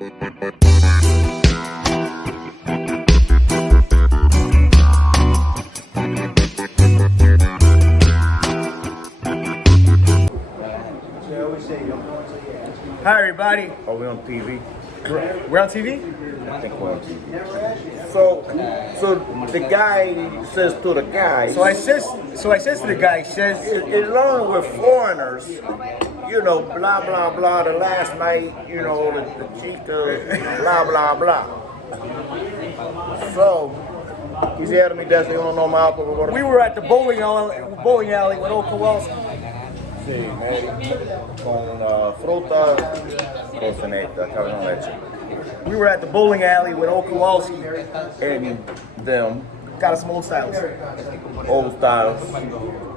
Hi everybody. Are we on TV? We're on TV? I think we're on TV. So the guy says to the guy. So I says to the guy, he says, as long as we're foreigners, you know, blah blah blah. The last night, you know, the Chicas, blah blah blah. So he's here to me. That's the only normal. we were at the bowling alley with Old Kowalski. Sí, con fruta cocineta, con leche. We were at the bowling alley with Old Kowalski. And them Got us some old styles. old styles.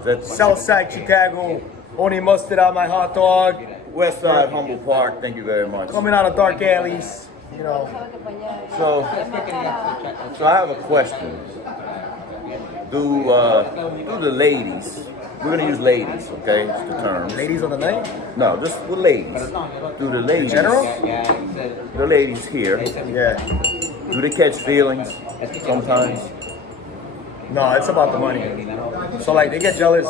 That's Southside Chicago, honey mustard on my hot dog. West Side Humble Park. Thank you very much. Coming out of dark alleys, you know. So I have a question. Do the ladies? We're gonna use ladies, okay? It's the term. Ladies on the night? No, just with ladies. Do the ladies? In general? The ladies here. Yeah. Do they catch feelings sometimes? No, it's about the money. So like they get jealous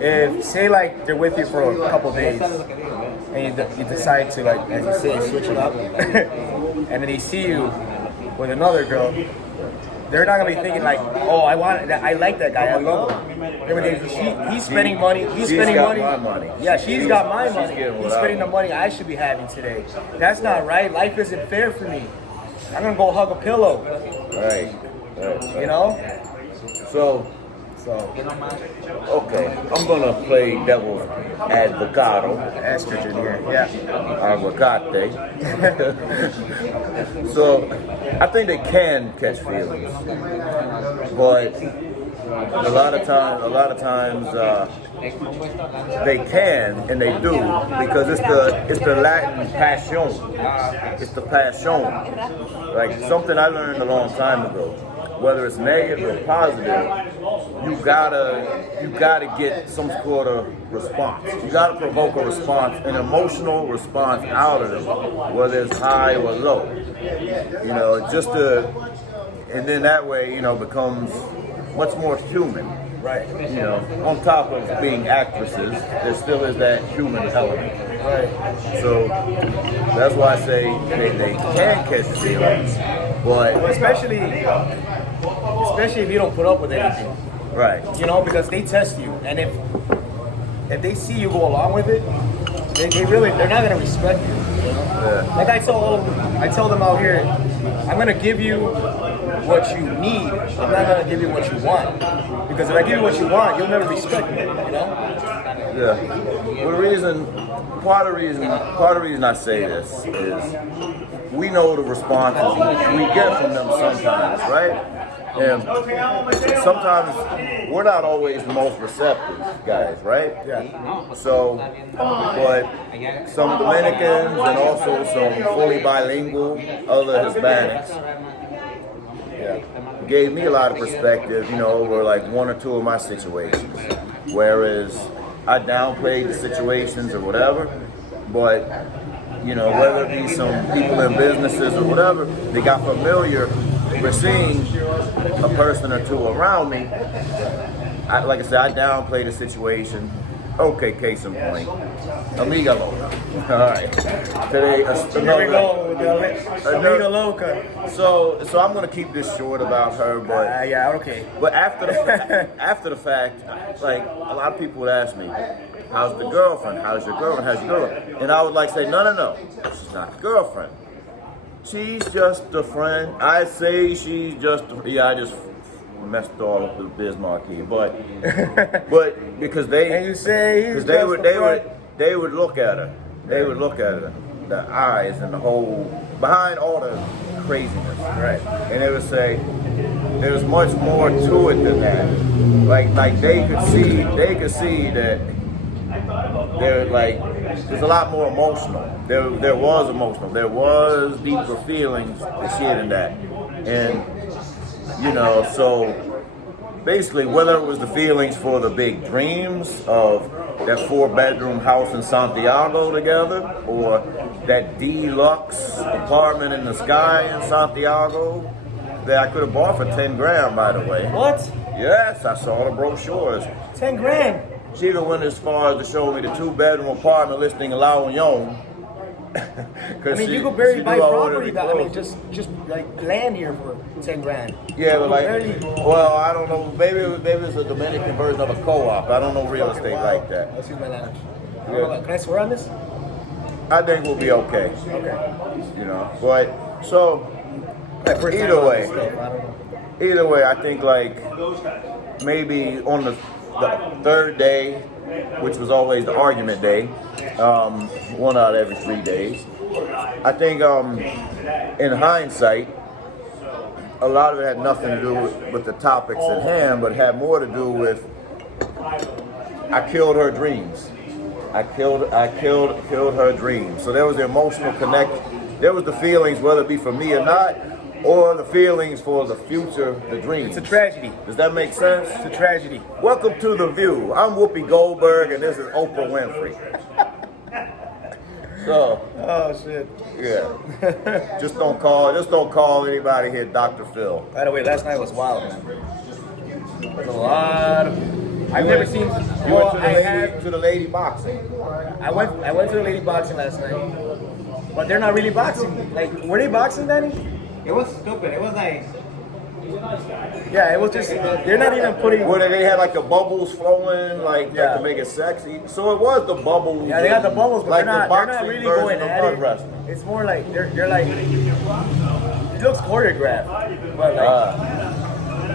if say like they're with you for a couple days and you decide to like, as you say, switch it up and then they see you with another girl, they're not gonna be thinking like, oh, I like that guy, I love him. He's spending money. He's spending got money. my money. Yeah, she's got my money. getting He's what I spending the want. money I should be having today. That's not right. Life isn't fair for me. I'm gonna go hug a pillow. Right. You know. So, okay, I'm gonna play devil's advocado. Estrogen, yeah. Aguacate. So, I think they can catch feelings, but a lot of times they can and they do because it's the Latin passion. It's the passion. Like something I learned a long time ago. Whether it's negative or positive, you gotta get some sort of response. You gotta provoke a response, an emotional response out of them, whether it's high or low. You know, and then that way, you know, becomes much more human. Right. You know, on top of being actresses, there still is that human element. Right. So that's why I say they can catch feelings, but Especially if you don't put up with anything, right. you know, because they test you, and if they see you go along with it, they're not gonna respect you. You know? Yeah. Like I tell them out here, I'm gonna give you what you need. I'm not gonna give you what you want, because if I give you what you want, you'll never respect me. You know? Yeah. Well, part of the reason I say this is we know the responses we get from them sometimes, right? And sometimes we're not always the most receptive guys, right? Yeah. So, but some Dominicans and also some fully bilingual other Hispanics gave me a lot of perspective, you know, over like one or two of my situations. Whereas I downplayed the situations or whatever, but you know, whether it be some people in businesses or whatever, they got familiar with seeing a person or two around me. Like I said, I downplayed the situation. Okay, case in point. Amiga Loca. All right. Today, Here we go with the Amiga Loca. So I'm gonna keep this short about her, but Yeah, okay. but after the fact, like a lot of people would ask me, "How's the girlfriend? How's your girlfriend? How's your girlfriend?" And I would like say, "No, she's not the girlfriend. She's just a friend." I say she's just. I just messed all up the Bismarck here, but because they And you say because they would look at her. They would look at her, the eyes and the whole behind all the craziness. Right. And they would say there's much more to it than that. Like they could see that they're like there's a lot more emotional. There was emotional. There was deeper feelings and shit in that. And you know, so basically whether it was the feelings for the big dreams of that 4-bedroom house in Santiago together, or that deluxe apartment in the sky in Santiago that I could have bought for 10 grand, by the way. What? Yes, I saw the brochures. 10 grand. She even went as far as to show me the 2-bedroom apartment listing in La Union. I mean, you could barely buy property. I mean, just like land here for 10 grand. Yeah, but like, well, I don't know. Maybe it's a Dominican version of a co-op. I don't know real estate like that. Let's use my language. Can I swear on this? I think we'll be okay. Okay. You know, but so either way, I think like maybe on the third day, which was always the argument day, 1 out of every 3 days. I think in hindsight, a lot of it had nothing to do with the topics at hand, but had more to do with I killed her dreams. I killed her dreams. So there was the emotional connect. There was the feelings, whether it be for me or not, or the feelings for the future, the dreams. It's a tragedy. Does that make sense? It's a tragedy. Welcome to The View. I'm Whoopi Goldberg, and this is Oprah Winfrey. So, oh shit. Yeah. Just don't call anybody here Dr. Phil. By the way, last night was wild, man. There's a lot of. I've never seen. You went to the lady boxing. I went to the lady boxing last night, but they're not really boxing. Like, were they boxing, Danny? It was stupid. It was like. Yeah, it was just. They're not even putting. Where they had like the bubbles flowing, like to make it sexy. So it was the bubbles. Yeah, they got the bubbles, but like they're not really going at it. Wrestling. It's more like they're like. It looks choreographed, but like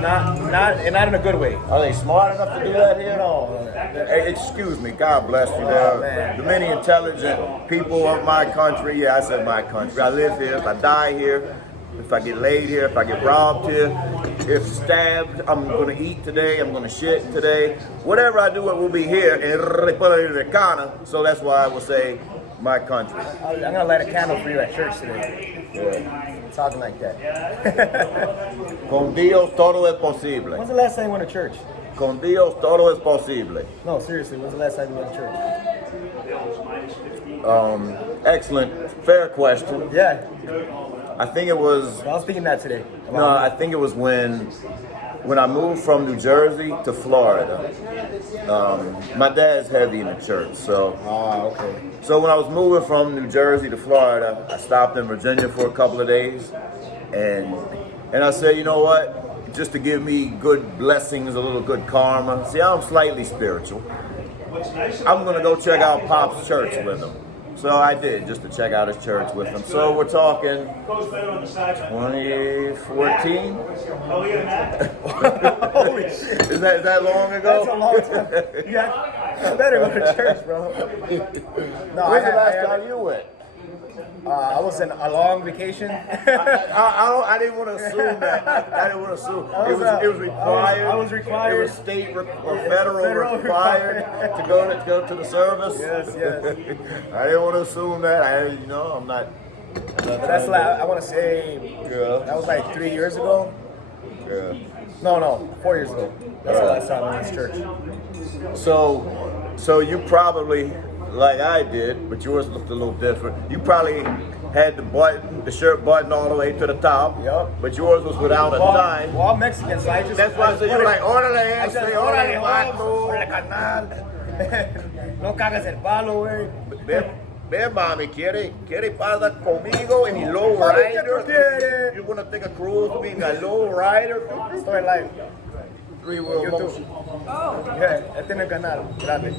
not in a good way. Are they smart enough to do that here? No. Hey, excuse me, God bless you. The many intelligent people of my country. Yeah, I said my country. I live here. If I die here, if I get laid here, if I get robbed here, if stabbed, I'm gonna eat today. I'm gonna shit today. Whatever I do, it will be here in República Dominicana. So that's why I will say my country. I'm gonna light a candle for you at church today. Yeah. Talking like that. Con Dios todo es posible. When's the last time you went to church? Con Dios todo es posible. No, seriously, when's the last time you went to church? Excellent, fair question. Yeah. I think it was. I was thinking that today. No, I think it was when I moved from New Jersey to Florida. My dad's heavy in the church, so. Okay. So when I was moving from New Jersey to Florida, I stopped in Virginia for a couple of days, and I said, you know what? Just to give me good blessings, a little good karma. See, I'm slightly spiritual. I'm gonna go check out Pop's church with him. So I did, just to check out his church with him. So we're talking 2014. Holy shit. Is that long ago? That's a long time. I better go to church, bro. No, When's the last time you went? I was in a long vacation. I didn't want to assume that. I didn't want to assume. It was required. I was required. It was state or federal required to go to the service. Yes. I didn't want to assume that. I'm not. That's like, I want to say. Yeah. That was like 3 years ago. Yeah. No, 4 years ago. That's the last time I went to church. So you probably, like I did, but yours looked a little different. You probably had the shirt button all the way to the top. Yep. But yours was without a tie. Well, I'm Mexican, so I just. That's why I said you're like, órale, I said, órale, órale, carnal. No cagas el palo, güey. Ve, mami, quiere pasar conmigo en mi low rider. You want to take a cruise with me in a low rider? Estoy live. 3-wheel motion. Oh. Yeah, este es el canal. Grande.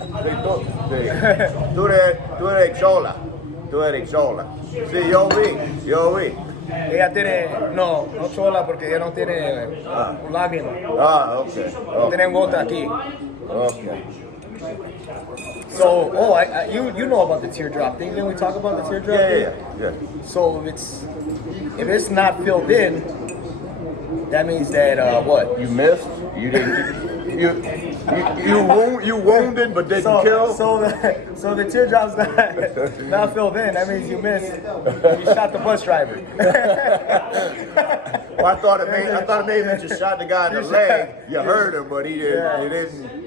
Tú eres chola. Sí, yo vi. Ella tiene, no chola porque ella no tiene un lágrima. Okay. No tiene gota aquí. Okay. So, you know about the teardrop thing? Didn't we talk about the teardrop? Yeah. So if it's not filled in, that means that what? You missed? You didn't. you wounded but didn't kill. So the teardrops not filled in. That means you missed. You shot the bus driver. Well, I thought it made me just shot the guy in the leg. You hurt him, but he didn't. Yeah.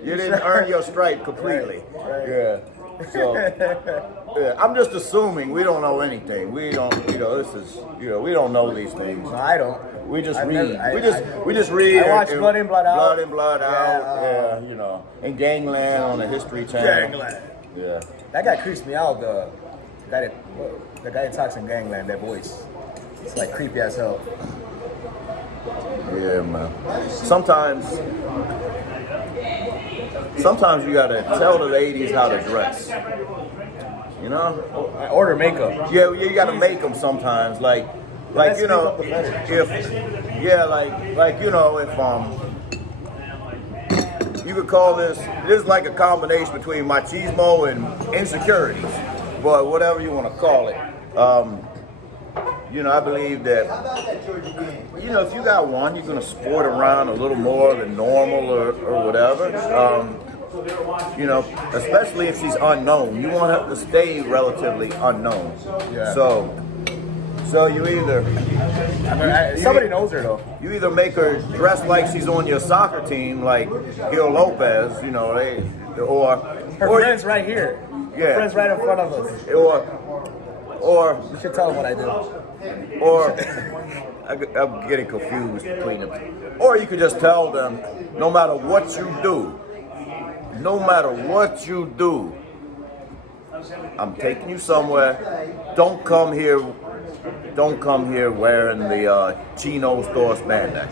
You didn't earn your stripe completely. Right. Yeah. So, yeah, I'm just assuming we don't know anything. We don't, this is, we don't know these things. No, I don't. We just I've read. never- We just read. I watch Blood In, Blood Out. Blood In, Blood Out. Yeah, and Gangland on the History Channel. Gangland. Yeah. That guy creeps me out. The guy that talks in Gangland, that voice. It's like creepy as hell. Yeah, man. Sometimes you gotta tell the ladies how to dress. You know? I order makeup. Yeah, you gotta make them sometimes. Like Less you know, makeup, the better. if you could call this is like a combination between machismo and insecurities, but whatever you want to call it. I believe that, if you got one, you're going to sport around a little more than normal or whatever. Especially if she's unknown. You want her to stay relatively unknown. Yeah. So you either... somebody knows her, though. You either make her dress like she's on your soccer team, like Gil Lopez, or... Her friend's right here. Yeah. Her friend's right in front of us. Or You should tell them what I did. Or I'm getting confused between them. Or you could just tell them, no matter what you do, I'm taking you somewhere. Don't come here wearing the Chino store spandex.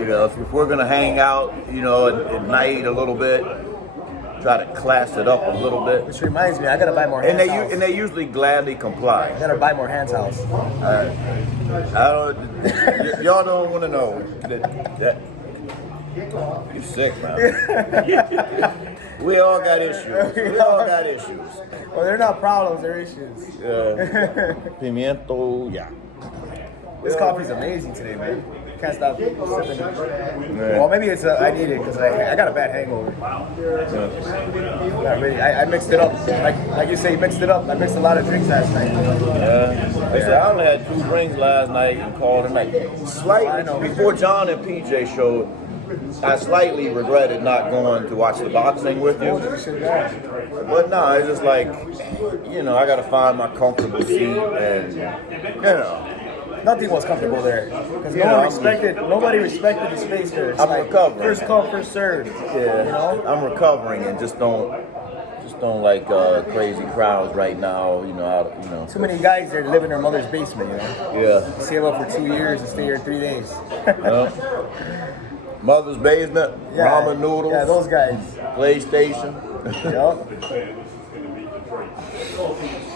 If we're gonna hang out, at night a little bit, try to class it up a little bit. Which reminds me, I gotta buy more hand towels. And they usually gladly comply. I gotta buy more hand towels. Y'all don't want to know that you're sick, man. We all got issues. Well, they're not problems, they're issues. Pimiento, yeah. This coffee's amazing today, man. Can't stop sipping it. Yeah. Well, maybe it's I need it because I got a bad hangover. Not really. I mixed it up. Like you say, you mixed it up. I mixed a lot of drinks last night. Yeah. I only had 2 drinks last night and called it night. Slightly before John and PJ showed, I slightly regretted not going to watch the boxing with you. But no, it's just like, I got to find my comfortable seat and, Nothing was comfortable there because nobody respected the space there. It's I'm recovering. First come, first served. Yeah, I'm recovering and just don't like crazy crowds right now. Too many guys there live in their mother's basement. Yeah. Save up for 2 years and stay here 3 days. Mother's basement, ramen noodles. Yeah, those guys. PlayStation. Yep.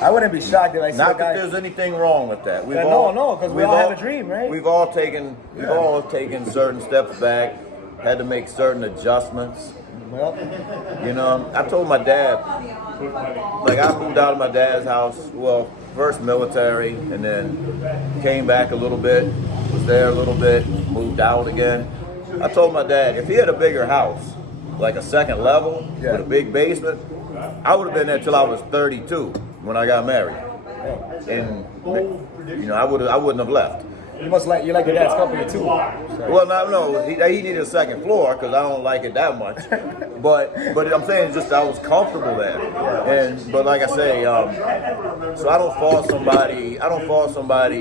I wouldn't be shocked if I see Not a guy. that there's anything wrong with that. No, because we all have a dream, right? We've all taken certain steps back, had to make certain adjustments. Well, I told my dad, like I moved out of my dad's house, well, first military, and then came back a little bit, was there a little bit, moved out again. I told my dad, if he had a bigger house, like a second level with a big basement, I would have been there till I was 32 when I got married, and I wouldn't have left. you like your dad's company too. Well, no, he needed a second floor because I don't like it that much. But I'm saying just I was comfortable there, but like I say, so I don't fault somebody.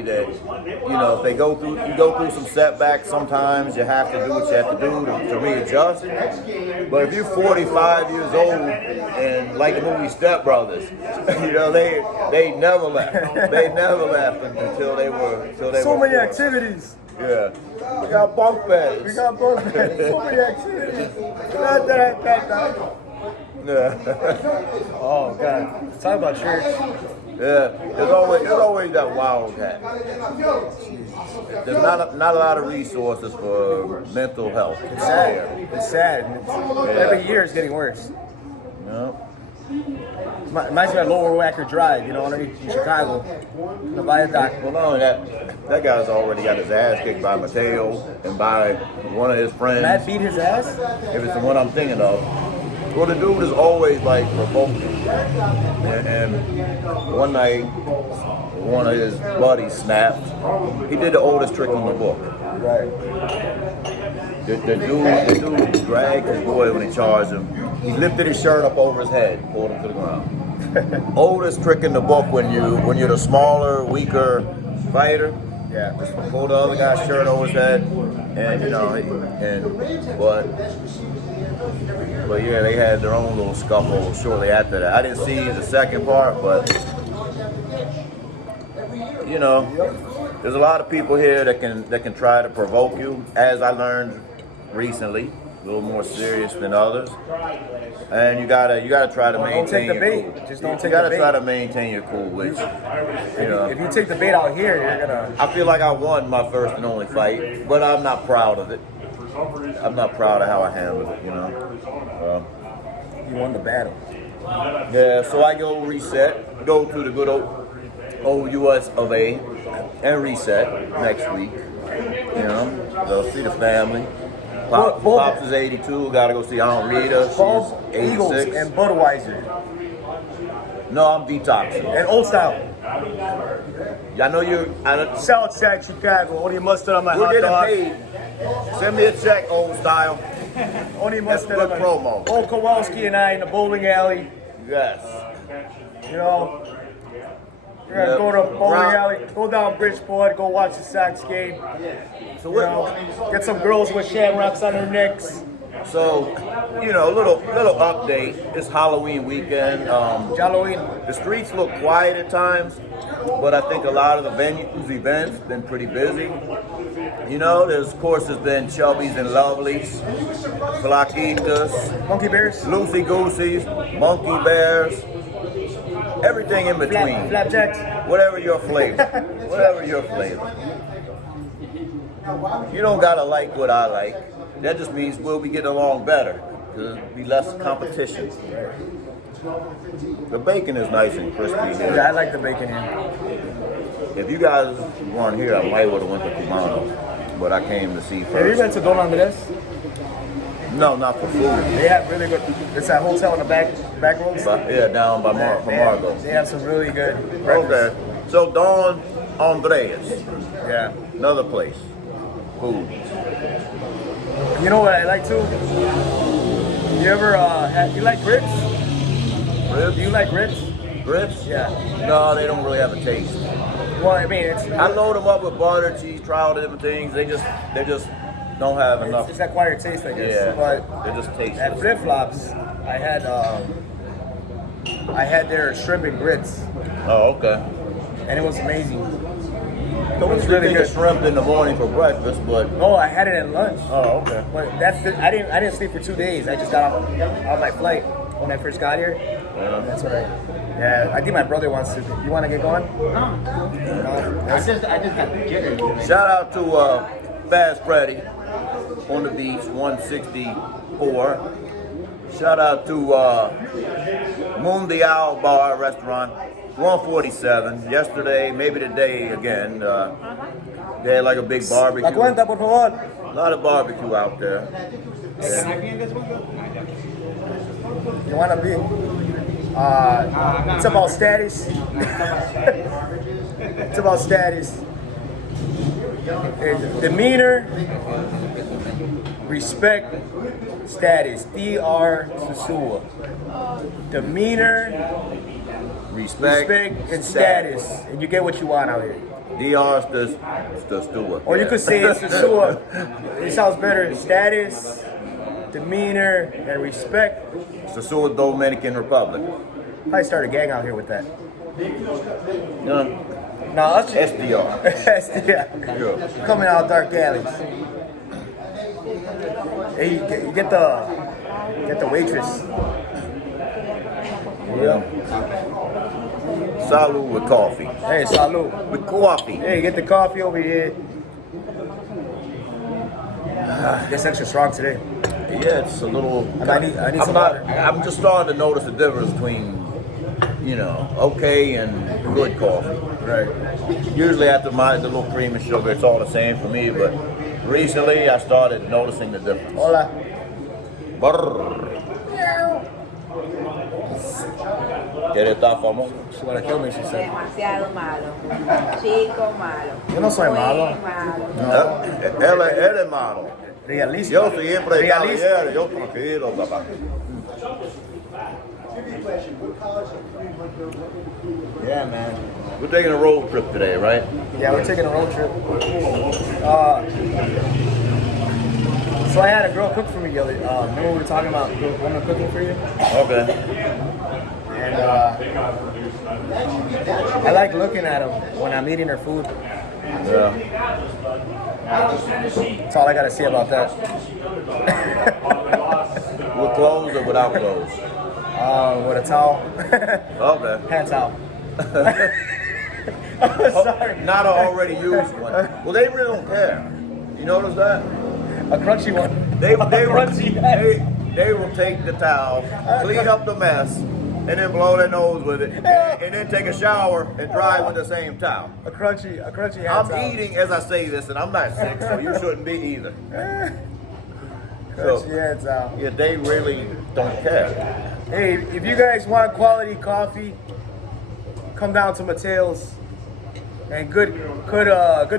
That if they go through some setbacks. Sometimes you have to do what you have to do to readjust. But if you're 45 years old and like the movie Step Brothers, they never left. They never left until they were So many 40. activities. Yeah. We got bunk beds. So many activities. Yeah. Oh God. Talk about church. Yeah. There's always that wild cat. There's not a lot of resources for mental health. It's sad. Every year it's getting worse. Yeah. Reminds me of Lower Wacker Drive, you know, underneath in Chicago, the viaduct. Well, not only that guy's already got his ass kicked by Matteo and by one of his friends. Matt beat his ass? If it's the one I'm thinking of. Well, the dude is always like provoking. And one night, one of his buddies snapped. He did the oldest trick in the book. Right. The dude dragged his boy when he charged him. He lifted his shirt up over his head, pulled him to the ground. Oldest trick in the book when you're the smaller, weaker fighter. Yeah. Just pull the other guy's shirt over his head, and but yeah, they had their own little scuffle shortly after that. I didn't see the second part, but you know, there's a lot of people here that can try to provoke you, as I learned recently, a little more serious than others. And you gotta try to maintain your cool. Just don't take the bait. You gotta try to maintain your cool, which you know. If you take the bait out here, you're gonna. I feel like I won my first and only fight, but I'm not proud of it. I'm not proud of how I handled it, you know. You won the battle. Yeah, so I go reset, go to the good old US of A, and reset next week. You know, go see the family. Pops is 82. Gotta go see Aunt Rita. She's Eagles 86. and Budweiser No, I'm detoxing. and Old Style. I know you're. Southside Chicago. Only mustard on my We're hot getting dog. paid. Send me a check, Old Style. Only That's mustard good on my promo. Old Kowalski and I in the bowling alley. Yes. You know, we're gonna go to bowling alley, go down Bridgeport, go watch the Sox game. So You know, get some girls with shamrocks on their necks. So, you know, little update. It's Halloween weekend. Halloween. The streets look quiet at times, but I think a lot of the events been pretty busy. You know, there's been Chubbies and Lovelies, Flaquitas, Monkey Bears. Loosey Gooseys, Monkey Bears, everything in between. Flapjacks. Whatever your flavor. Whatever your flavor. You don't gotta like what I like. That just means we'll be getting along better. There'll be less competition. The bacon is nice and crispy here. Yeah, I like the bacon here. If you guys weren't here, I might would have went to Cubano, but I came to see Have you first. been to Don Andres? No, not for food. They have really good. It's that hotel in the back roads. But, yeah, down by Margo. They have some really good breakfast. Okay, so Don Andres, Yeah. another place. Food. You know what I like too? You ever you like grits? Ribs? Do you like grits? Grits? Yeah. No, they don't really have a taste. Well, I mean, it's I load them up with butter, cheese, try all the different things. They just don't have enough. it's acquired taste, I guess. Yeah, But they're just at tasteless. Flip Flops, I had their shrimp and grits, Oh, okay. and it was amazing. Don't was usually really think of good. shrimp in the morning for breakfast, but No, I had it at lunch. oh, okay. But I didn't sleep for 2 days. I just got off my flight when I first got here. Yeah. That's what I think my brother wants to. You want to get going? I just got the jitters. Shout out to Fast Freddy on the beach, 164. Shout out to Mundial Bar Restaurant, 147. Yesterday, maybe today again. They had like a big La barbecue. cuenta, por favor. A lot of barbecue out there. Can I be in this one? You want to be? It's about status. It's about status. Demeanor, respect, status. Dr. Sosua. Demeanor, Respect, and status. And you get what you want out here. DR's the steward. Or you could say it's Sosua. It sounds better. Status, demeanor, and respect. Sosua, Dominican Republic. Probably start a gang out here with that. Yeah. No, us SDR. yeah. Yeah. Coming out dark alleys. Hey, you get the waitress. Yeah. Salud with coffee. Hey, salud. With coffee. Hey, get the coffee over here. It's extra strong today. Yeah, it's a little. I need some water. I'm just starting to notice the difference between you know, okay and good coffee. Right. Usually after the little cream and sugar, it's all the same for me, but recently I started noticing the difference. Hola. Brrr. ¿Quieres estar famoso? She wanna kill me, she said. Demasiado malo. Chico malo. Yo no soy Muy malo. malo. Él es malo. Realista. Yo siempre he estado Realista. bien, yo tranquilo, papá. Yeah, man. We're taking a road trip today, right? Yeah, we're taking a road trip. So I had a girl cook for me the other. Remember we were talking about women cooking for you? Okay. And I like looking at them when I'm eating their food. Yeah. That's all I gotta say about that. With clothes or without clothes? With a towel. Okay. Hand towel. Sorry. Not an already used one. Well, they really don't care. You notice that? A crunchy one. They Crunchy. will take the towel, clean up the mess, and then blow their nose with it, and then take a shower and dry with the same towel. A crunchy hand I'm towel. eating as I say this, and I'm not sick, so you shouldn't be either. Crunchy hand towel. Yeah, they really don't care. Hey, if you guys want quality coffee, come down to Matteo's. And good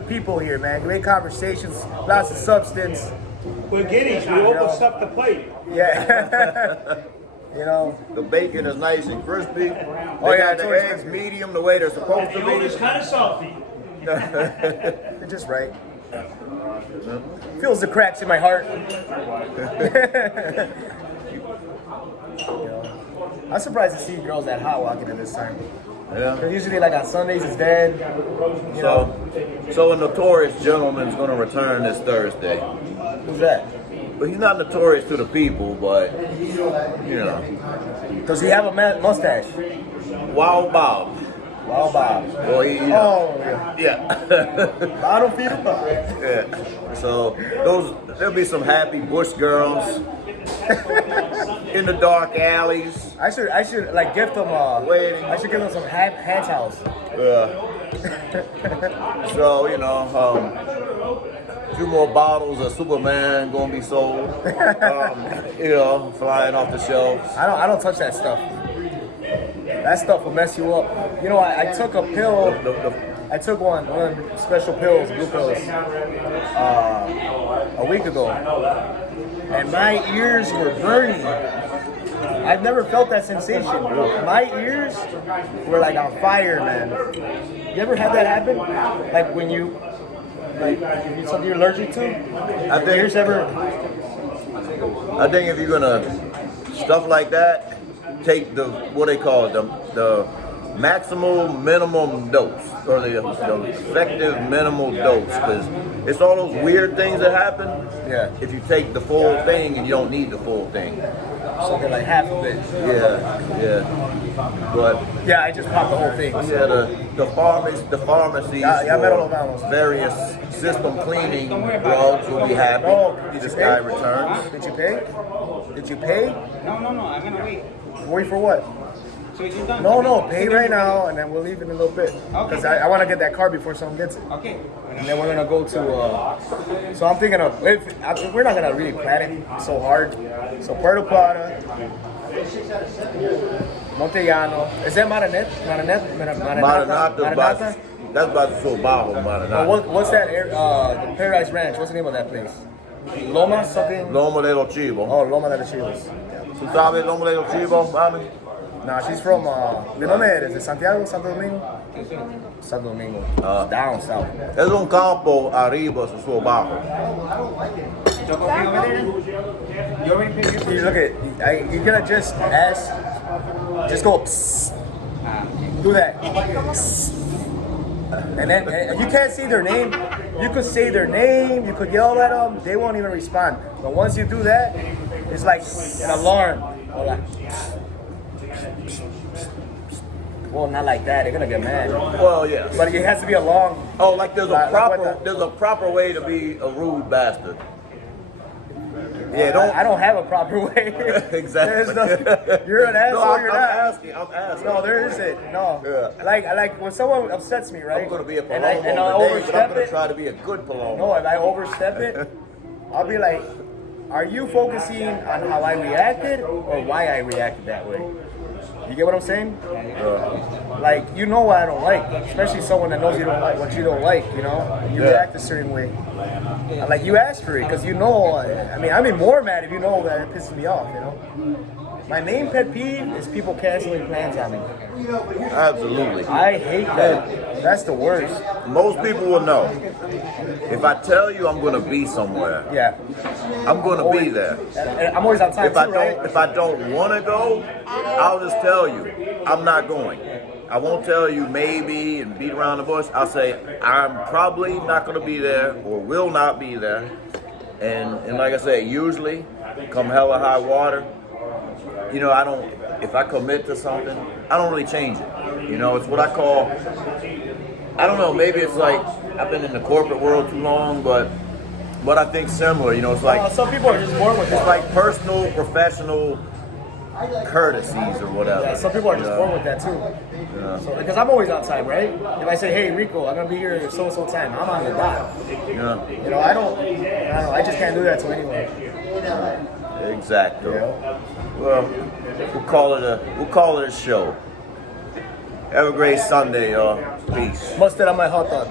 people here, man. Great conversations, lots of substance. We're guineas. We overstuffed the plate. Yeah. You know. The bacon is nice and crispy. They Oh, yeah, got the it's eggs medium the way they're supposed to The oil is be. kind of salty. You're just right. Feels the cracks in my heart. You know, I'm surprised to see girls that hot walking at this time. Yeah. Usually, like on Sundays, it's dead. You know. So a notorious gentleman is going to return this Thursday. Who's that? But he's not notorious to the people, but you know, Does he have a mustache? Wild Bob. Wow, Bob. Or he, you know, Oh, yeah. yeah. I don't feed him. Yeah. So there'll be some happy bush girls in the dark alleys. I should like gift them. Waiting. I should give them some hand towels. So you know, a few more bottles of Superman gonna be sold. You know, flying off the shelves. I don't touch that stuff. That stuff will mess you up. You know, I took a pill. I took one of the special pills, blue pills, a week ago, and my ears were burning. I've never felt that sensation. My ears were like on fire, man. You ever had that happen? Like when you, like something you're allergic to? I think- Ears ever? I think if you're gonna stuff like that, take the what they call it, the maximal minimum dose or the effective minimal dose, because it's all those weird things that happen. Yeah. If you take the full thing and you don't need the full thing. So they're like half of it. Yeah. But Yeah, I just popped the whole thing. yeah, the pharmacies Yeah, metal for vamos. various system cleaning drugs will be happy. Oh, did This you guy pay? returns. Did you pay? Did you pay? No, I'm gonna wait. Wait for what? So you're done? No, pay right now, and then we'll leave in a little bit. Because I want to get that car before someone gets it. Okay. And then we're gonna go to. So I'm thinking of we're not gonna really plan it so hard. So Puerto Plata, Montellano. Is that Maranata? Maranata, that's by the Sobajo, Maranata. What's that? The Paradise Ranch. What's the name of that place? Loma something. Lomo de los Chivos. Oh, Loma de los Chivos. ¿Tú sabes Lomo de los Chivos, mami? Nah, she's from. ¿De dónde eres? ¿De Santiago, Santo Domingo? Santo Domingo. Down south. Es un campo arriba de Sobajo. You already paid your You look at. You're gonna just ask. Just go. Psst. Do that. Psst. And then and you can't say their name. You could say their name. You could yell at them. They won't even respond. But once you do that, it's like an alarm. Hola. Well, not like that. They're gonna get mad. Well, yes. But it has to be a long. Oh, like there's a Like proper what there's a proper way to be a rude bastard. Yeah, don't. I don't have a proper way. Exactly. There's nothing. You're an asshole. No, I'm you're not. asking. I'm asking. No, there isn't. No. Yeah. Like when someone upsets me, right? I'm gonna be a and I Palomo today, but I'm overstep gonna it. try to be a good Palomo. No, if I overstep it, I'll be like, are you focusing on how I reacted or why I reacted that way? You get what I'm saying? Like, you know what I don't like, especially someone that knows you don't like what you don't like, you know? You react a certain way. Like, you ask for it because you know, I mean, I'd be more mad if you know that it pisses me off, you know? My main pet peeve is people canceling plans on me. Absolutely. I hate that. That's the worst. Most people will know. If I tell you I'm gonna be somewhere, Yeah. I'm gonna be there. And I'm always on time If I too, don't, right? if I don't want to go, I'll just tell you I'm not going. I won't tell you maybe and beat around the bush. I'll say I'm probably not going to be there or will not be there. And like I said, usually come hell or high water, you know, I don't. If I commit to something, I don't really change it. You know, it's what I call. I don't know. Maybe it's like I've been in the corporate world too long, but I think similar. You know, it's like Some people are just born with it's that. like personal, professional courtesies or whatever. Yeah, some people are just you know? born with that too. So, because I'm always on time, right? If I say, hey, Rico, I'm going to be here at so-and-so time, I'm on the dot. Yeah, You know, I don't know, I just can't do that to anyone. exactly. You know? Well, we'll call it a show. Have a great Sunday, y'all. Peace. Mustard on my hot dog.